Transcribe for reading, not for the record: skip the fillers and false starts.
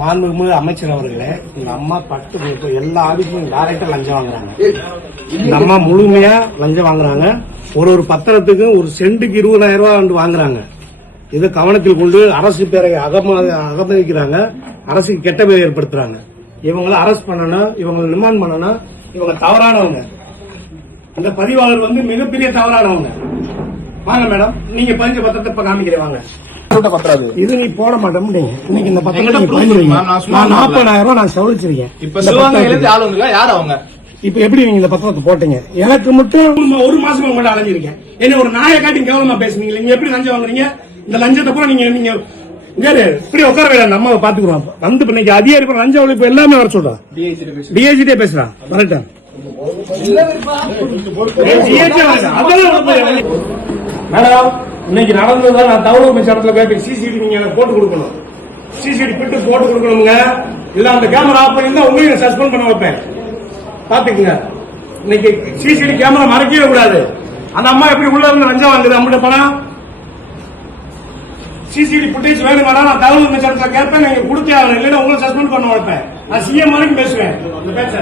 மாண்புமிகு அமைச்சர் அவர்களே, இந்த அம்மா பட்டு எல்லா ஆபீஸும் டைரக்டா லஞ்சம் வாங்குறாங்க. இந்த அம்மா முழுமையா லஞ்சம் வாங்குறாங்க. ஒரு பத்திரத்துக்கு ஒரு சென்ட்டுக்கு 20,000 ரூபாய் வாங்குறாங்க. இதை கவனத்தில் கொண்டு அரசு பேரை அகமதிக்கிறாங்க. அரசுக்கு கெட்ட பேர் ஏற்படுத்துறாங்க. இவங்களை அரெஸ்ட் பண்ணணும், இவங்களை ரிமாண்ட் பண்ணணும். இவங்க தவறானவங்க. இந்த பதிவாளர் மிகப்பெரிய தவறானவங்க. வாங்க மேடம், நீங்க பதிஞ்ச பத்திரத்தை இப்ப காமிக்கிறேன். வாங்க. இது நீ போட மாட்டேன். இன்னைக்கு இந்த பத்திரத்தை 40,000 ரூபாய் நான் செலவழிச்சிருக்கேன். இப்ப எப்படி நீங்க இந்த பத்திரத்தை போட்டீங்க? எனக்கு மட்டும் ஒரு மாசம் உங்கள்ட்ட அலைஞ்சிருக்கேன். என்ன ஒரு நாயை காட்டி கேவலமா பேசுனீங்க. நீங்க எப்படி லஞ்சம் வாங்குறீங்க? இந்த லஞ்சத்தை கூட நீங்க இப்படி உட்கார வேலை நம்ம பாத்துக்கிறோம். இன்னைக்கு அதிகாரி லஞ்ச ஒழிப்பு எல்லாமே வர சொல்றான். டிஐஜிட்டே பேசுறான். வரட்டும். மேடம், இன்னைக்கு நடந்ததுதான் நான் தகவல் அமைச்ச இடத்துல கேட்பேன். சிசிடி நீங்க எனக்கு போட்டு கொடுக்கணும். சிசிடி பிட்டு போட்டு கொடுக்கணுங்க. இல்ல அந்த கேமரா ஆஃப் பண்ணிருந்தா உங்களையும் சஸ்பெண்ட் பண்ண வைப்பேன். பாத்துக்குங்க. இன்னைக்கு சிசிடி கேமரா மறைக்கவே கூடாது. அந்த அம்மா எப்படி உள்ள இருந்து லஞ்சம் வாங்குது? நம்மகிட்ட பணம் சிசிடி புட்டேஜ் வேணும். நான் தகவல் அமைச்ச இடத்துல கேட்பேன். நீங்க கொடுத்தே ஆகணும். இல்லைன்னா உங்களை சஸ்பெண்ட் பண்ண வைப்பேன். நான் சிஎம் வரைக்கும் பேசுவேன். அந்த பேச்ச